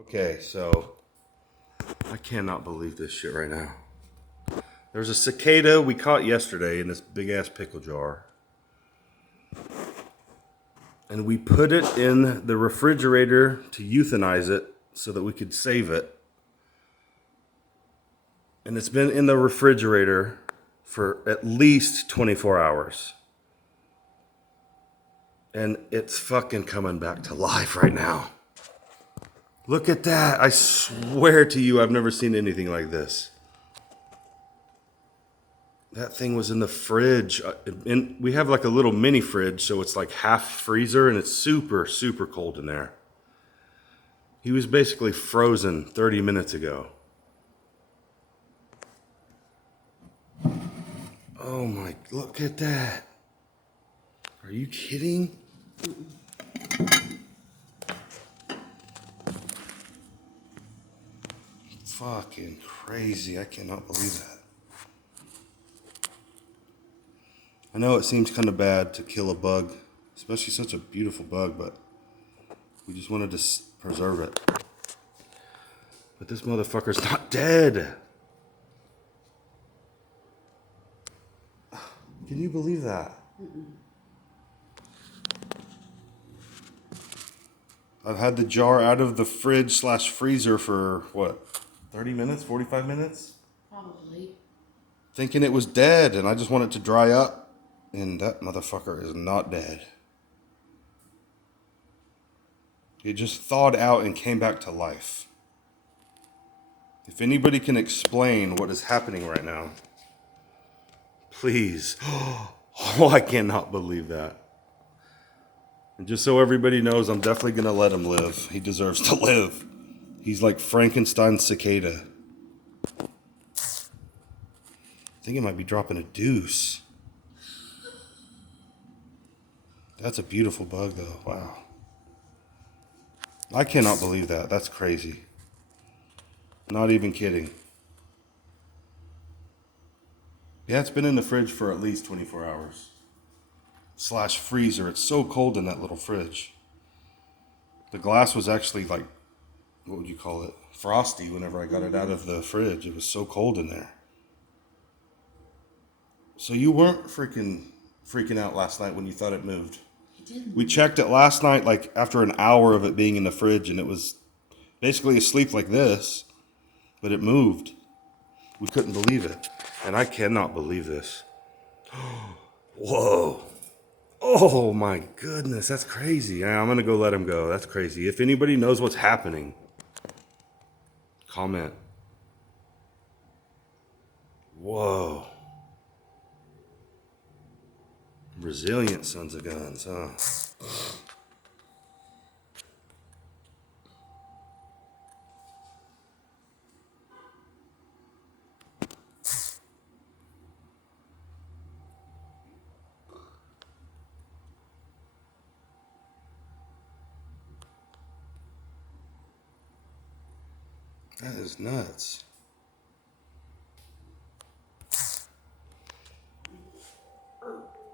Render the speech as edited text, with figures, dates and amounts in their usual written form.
Okay, so I cannot believe this shit right now. There's a cicada we caught yesterday in this big ass pickle jar. And we put it in the refrigerator to euthanize it so that we could save it. And it's been in the refrigerator for at least 24 hours. And it's fucking coming back to life right now. Look at that. I swear to you, I've never seen anything like this. That thing was in the fridge. And we have like a little mini fridge, so it's like half freezer, and it's super, super cold in there. He was basically frozen 30 minutes ago. Oh my, look at that. Are you kidding? Fucking crazy. I cannot believe that. I know it seems kind of bad to kill a bug, especially such a beautiful bug, but we just wanted to preserve it. But this motherfucker's not dead. Can you believe that? I've had the jar out of the fridge / freezer for what, 30 minutes, 45 minutes? Probably. Thinking it was dead, and I just want it to dry up. And that motherfucker is not dead. It just thawed out and came back to life. If anybody can explain what is happening right now, please. Oh, I cannot believe that. And just so everybody knows, I'm definitely going to let him live. He deserves to live. He's like Frankenstein's cicada. I think he might be dropping a deuce. That's a beautiful bug, though. Wow. I cannot believe that. That's crazy. Not even kidding. Yeah, it's been in the fridge for at least 24 hours. / freezer. It's so cold in that little fridge. The glass was actually like, what would you call it? Frosty whenever I got it out of the fridge. It was so cold in there. So you weren't freaking out last night when you thought it moved? It didn't. We checked it last night, like after an hour of it being in the fridge, and it was basically asleep like this, but it moved. We couldn't believe it. And I cannot believe this. Whoa. Oh my goodness, that's crazy. Yeah, I'm gonna go let him go. That's crazy. If anybody knows what's happening, comment. Whoa. Resilient sons of guns, huh? That is nuts.